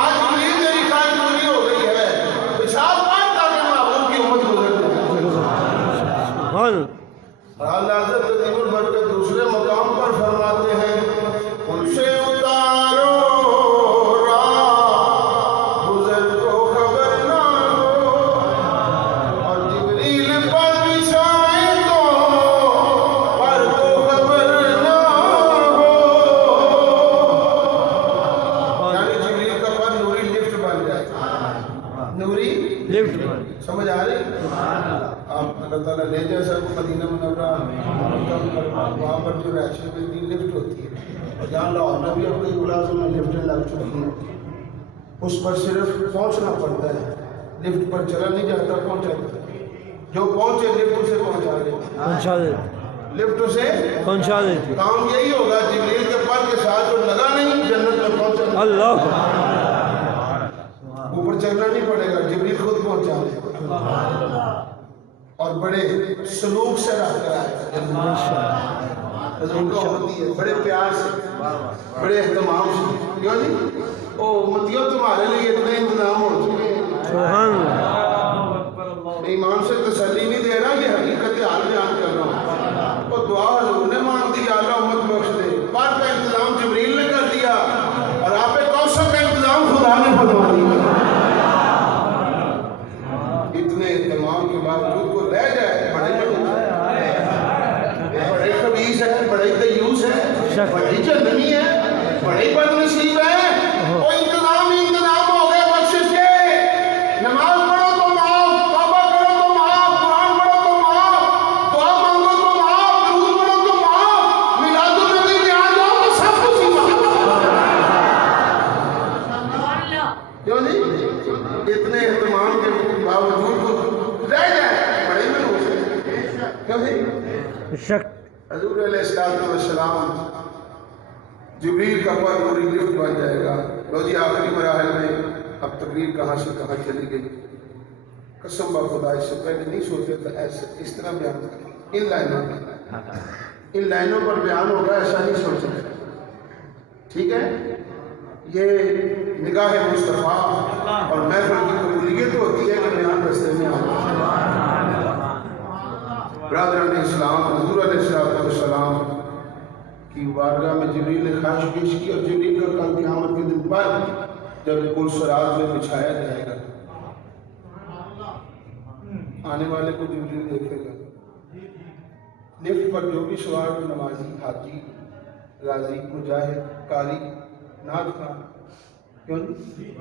آج بھی تیری خواہش پوری ہو گئی ہے، پیشاب پان تاکہ محبوب کی امت گزر جائے۔ سبحان اور اللہ حضرت عظیم البرکت دوسرے مقام پر فرماتے ہیں ان سے اتارو راہ گزر کو خبر نہ ہو، اور جبریل پر بچھائیں تو پر کو خبر نہ ہو۔ یعنی جبریل کا پر نوری لفٹ بن جائے، نوری لفٹ سمجھ آ رہی؟ آپ اللہ تعالیٰ لے جائے سب کو مدینہ منورہ، وہاں پر جو رہائشی میں لفٹ ہوتی ہے، جہاں لاہور میں بھی اب کئی ملازم میں لفٹیں لگ چکی ہیں، اس پر صرف پہنچنا پڑتا ہے، لفٹ پر چلا نہیں جاتا، پہنچا جو پہنچے لفٹ اسے پہنچا دے، پہنچا دیتے لفٹ اسے پہنچا دیتے کام یہی ہوگا جبریل کے پر کے ساتھ جو لگا نہیں جنت میں پہنچا، اللہ اوپر چلنا نہیں پڑے گا، جبریل خود پہنچا دے اور بڑے سلوک سے رہ کر آئے گا، بڑے پیار سے، بڑے اہتمام سے، کیوں نہیں؟ او امتیوں تمہارے لیے اتنے انتظام ہو چکے ہیں۔ سبحان ایمان سے تسلی نہیں دے رہا، یہ حقیقت حال بیان کر رہا ہوں۔ اور دعا حضور نے مان دی، اللہ امت بخش دے، پر کا انتظام جبریل نے کر دیا اور آپ کوثر کا انتظام خدا نے فرما دیا۔ اتنے اہتمام کے باوجود کو رہ جائے، بڑے بڑے خبیث ہے، بڑے دیوس ہے، بڑی جہنمی ہے، بڑے بد نصیب ہے۔ وہ انتظام ہی انتظام ہو گئے بخشش کے، نماز پڑھو تو معاف، توبہ کرو تو معاف، قرآن پڑھو تو معاف، دعا مانگو تو معاف، درود پڑھو تو معاف، میلاد النبی میں آ جاؤ تو سب کچھ ہی معاف۔ کیوں نہیں؟ اتنے اہتمام کے باوجود رہ جائے، بڑے میں ہو سکتے، کیوں نہیں؟ شک حضور علیہ السلام جبریل کا پر نوری لفٹ بن جائے گا۔ لو جی آخری مراحل میں اب تقریر کہاں سے کہاں چلی گئی، قسم با خدا اس سے پہلے نہیں سوچے تھا ایسے اس طرح بیان کریں، ان لائنوں پر بیان ہوگا ایسا نہیں سوچا تھا، ٹھیک ہے؟ یہ نگاہ مصطفیٰ اور محفل کی قبولیت ہوتی ہے کہ بیان رستے میں آتا ہے۔ برادران اسلام، حضور علیہ السلام کی بارگاہ میں جبریل نے خواہش پیش کی، اور جبریل کا کل قیامت کے دن پر جب پل صراط میں بچھایا جائے گا، آنے والے کو جبریل دیکھے گا، لفٹ پر جو بھی سوار ہو، نمازی، حاجی، غازی، مجاہد، قاری، نعت خان، کیوں نہیں؟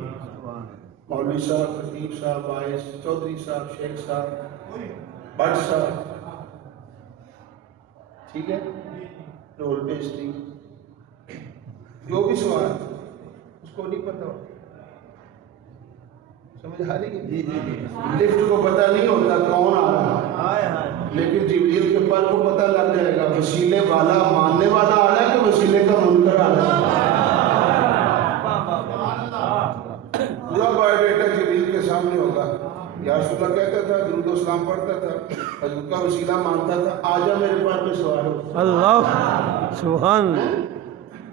مولوی صاحب، خطیب صاحب، باعث، چودھری صاحب، شیخ صاحب، بٹ صاحب، ٹھیک ہے، ڈھول پیسٹری، جو بھی سوال اس کو نہیں پتا ہوتا، سمجھ آ رہی ہے؟ لفٹ کو پتہ نہیں ہوتا کون آ رہا ہے، لیکن جبریل کے پر کو پتہ لگ جائے گا وسیلے والا ماننے والا آ رہا ہے کہ وسیلے کا منکر آ رہا ہے۔ پورا بایو ڈیٹا جبریل کے سامنے ہوگا، یا رسول اللہ کہتا تھا، درود و سلام پڑھتا تھا، حضور کا وسیلہ مانتا تھا، آجا میرے پر پہ سوار ہو، اللہ سبحان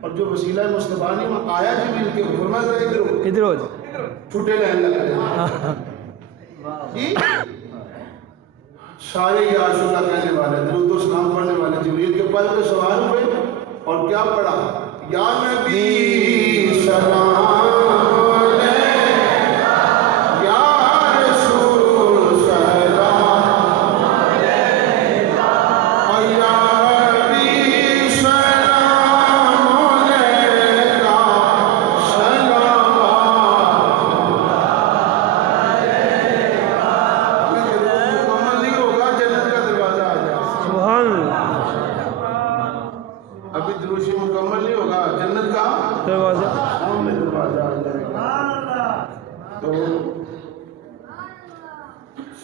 اور جو وسیلہ مصطفیٰ نہیں آیا جبریل کے فرمایا تھا ادھر ہو، ادھر ہو چھوٹے لائن لگا جی، سارے یا رسول اللہ کہنے والے، درود و سلام پڑھنے والے جبریل کے پر پہ سوار ہوئے، اور کیا پڑھا؟ یا نبی سلام تو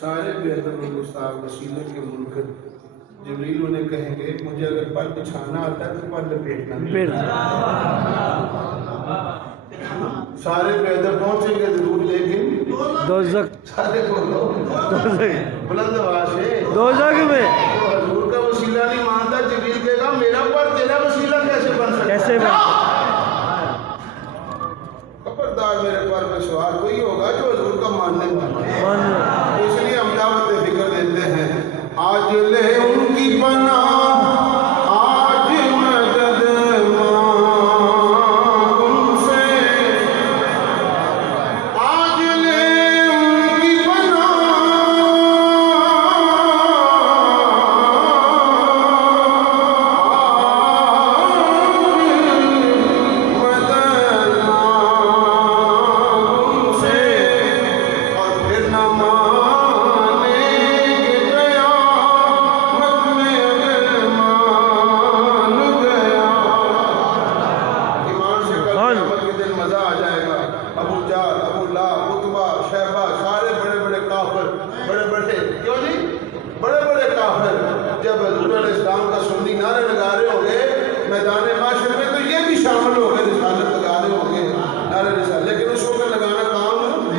سارے بہتر گستاخ وسیلے کے منکر جبریل انہیں کہیں گے مجھے اگر پر بچھانا آتا ہے تو پر لپیٹنا پیٹ سارے بہتر پہنچیں گے ضرور لیکن دوزخ سارے بولو بلند آواز سے دوزخ میں حضور کا وسیلہ نہیں مانتا جبریل کہے گا میرا پر تیرا وسیلہ کیسے بن سکتا کیسے بن خبردار میرے پر میں سوال وہی ہوگا جو حضور کا ماننے من اس لیے ہم دعوت فکر دیتے ہیں آج لے ان کی پناہ آج مدد مانگ ان سے آج لے ان کی پناہ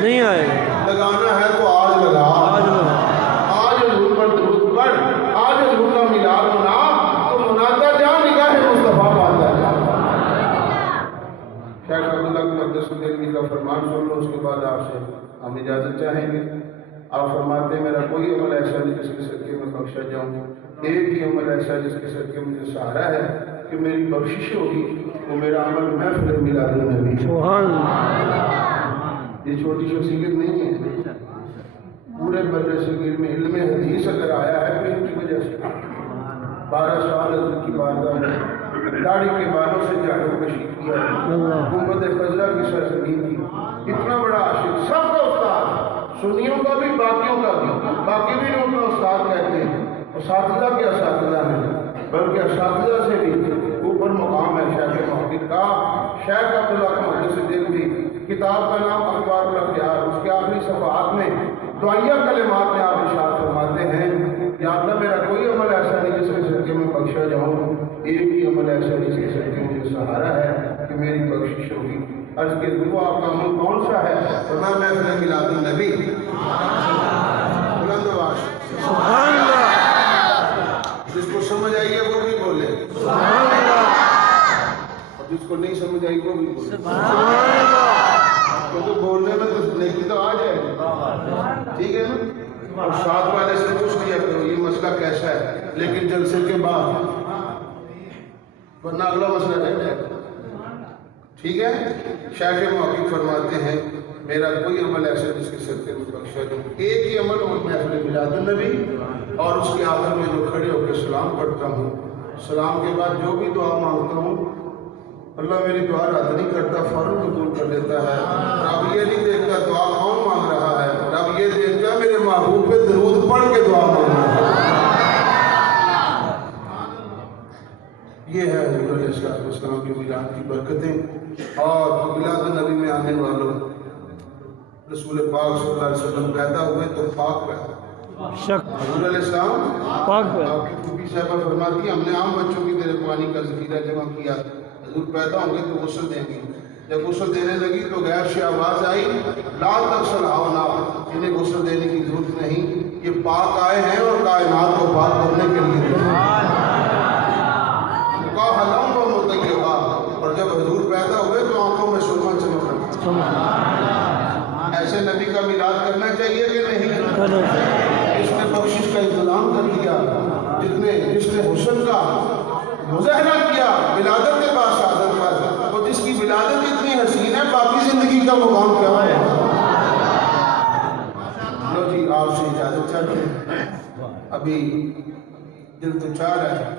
نہیں آئے لگانا ہے تو آج لگا آج لگا آج حضور پر درود پڑھ آج حضور کا میلاد منا تو مناتا جا نگاہ مصطفیٰ پاتا ہے شیخ عبداللہ مقدس الدین کا فرمان سن لو اس کے بعد آپ سے ہم اجازت چاہیں گے آپ فرماتے ہیں میرا کوئی عمل ایسا نہیں جس کے صدقے میں بخشا جاؤں ایک ہی عمل ایسا جس کے صدقے میں مجھے سہارا ہے کہ میری بخشش ہوگی وہ میرا عمل محفل میلاد النبی سبحان یہ چھوٹی شخصیت نہیں ہے پورے بر صغیر میں علم حدیث اگر آیا ہے تو ان کی وجہ سے 12 سال حضرت کی بارگاہ میں داڑھی کے بالوں سے جھاڑو کشی کیا گنبد خضرا کی سرزمین کی اتنا بڑا عاشق سب کا استاد سنیوں کا بھی باقیوں کا بھی باقی بھی لوگ کا استاد کہتے ہیں اساتذہ کے اساتذہ ہیں بلکہ اساتذہ سے بھی اوپر مقام ہے شیخ محقق کا شیخ عبداللہ مقدس الدین بھی کتاب کا نام اخبار الاخیار اس کے آخری صفحات میں دعائیہ کلمات میں آپ ارشاد فرماتے ہیں یا اللہ میرا کوئی عمل ایسا نہیں جس کے صدقے میں بخشا جاؤں ایک ہی عمل ایسا ہے جس کے صدقے میں مجھے سہارا ہے کہ میری بخشش ہوگی عرض کے دعا آپ کا عمل کون سا ہے فرمایا میں اپنے میلاد النبی بلند آواز سبحان اللہ جس کو سمجھ آئی ہے وہ بھی بولے سبحان اللہ اور جس کو نہیں سمجھ آئی وہ بھی بولے سبحان اللہ کیونکہ بولنے میں تو نیکی تو آ جائے گی ٹھیک ہے نا اور ساتھ والے سے پوچھ لیا کرو یہ مسئلہ کیسا ہے لیکن جلسے کے بعد ورنہ اگلا مسئلہ رہ جائے گا ٹھیک ہے شیخ محقق فرماتے ہیں میرا کوئی عمل ایسا جس کے صدقے میں بخشا دوں ایک ہی عمل اور محفل میلاد النبی اور اس کے آخر میں جو کھڑے ہو کے سلام پڑھتا ہوں سلام کے بعد جو بھی دعا مانگتا ہوں اللہ میری دعا رد نہیں کرتا فوراً قبول کر لیتا ہے رب یہ نہیں دیکھتا دعا کون مانگ رہا ہے رب یہ دیکھتا میرے محبوب پہ درود پڑھ کے دعا مانگ رہا ہے یہ ہے حضور علیہ السلام کے میلاد کی برکتیں اور میلاد النبی میں آنے والوں رسول پاک صلی اللہ علیہ وسلم پیدا ہوئے تو پاک پیدا شک حضور علیہ السلام پاک پیدا آپ کی پھوپھی صاحبہ فرماتی ہم نے عام بچوں کی طرح پانی کا ذخیرہ جمع کیا حضور پیدا ہوں گے تو غسل دیں گے جب غسل دینے لگی تو غیر سے آواز آئی لا تغسل نا انہیں غسل دینے کی ضرورت نہیں یہ پاک آئے ہیں اور کائنات کو پاک کرنے کے لیے حلم و متقبہ اور جب حضور پیدا ہوئے تو آنکھوں میں سرما چمک رہا ایسے نبی کا میلاد کرنا چاہیے کہ نہیں اس نے بخشش کا انتظام کر دیا جس نے حسن کا مظاہرہ کیا ولادت کے بعد شہادت پر اور جس کی ولادت اتنی حسین ہے باقی زندگی کا مقام کیا ہے لو جی آپ سے اجازت چاہتے ہیں ابھی دل تو چاہ رہا ہے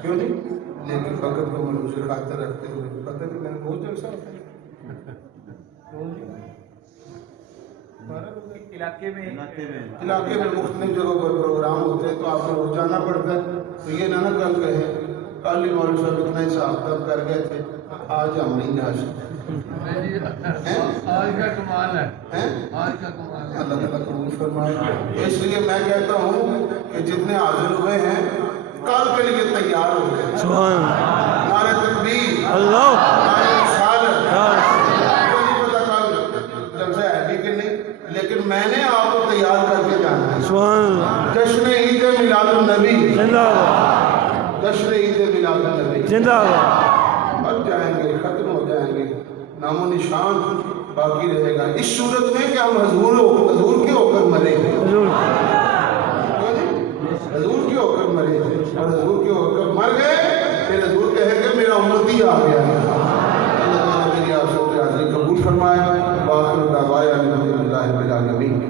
کیوں نہیں لیکن وقت کو ملوز خاطر رکھتے ہوئے پتہ نہیں میں نے بہت جلسہ علاقے میں مختلف جگہوں پر پروگرام ہوتے ہیں تو آپ کو جانا پڑتا ہے تو یہ نہ کل کہے کل ہی مولوی صاحب اتنا حساب کر گئے تھے آج ہم نہیں جا سکتے آج کا کمال ہے ہیں؟ آج کا کمال ہے اللہ تعالیٰ قبول فرمائے. اس لیے میں کہتا ہوں کہ جتنے حاضر ہوئے ہیں کل کے لیے تیار ہو گئے. سبحان نعرہ تکبیر، اللہ. نعرہ رسالت. یا مجھے نہیں پتا کل جلسہ ہے بھی کہ نہیں، لیکن میں نے آپ کو تیار کر کے جانا ہے. سبحان اللہ. جشن عید میلاد النبی، زندہ باد. جشن عید میلاد النبی. زندہ باد. مر جائیں گے، ختم ہو جائیں گے، نام و نشان باقی رہے گا اس صورت میں کہ ہم حضور کے ہو کر مرے ہیں. حضور. حضور کے ہو کر مرے ہیں اور حضور کے ہو کر مر گئے، پھر حضور کہے کہ میرا امتی آ گیا ہے. اللہ تعالیٰ میری آپ سب کی حاضری قبول فرمائے. باخر دعوانا الحمد للہ رب العالمین.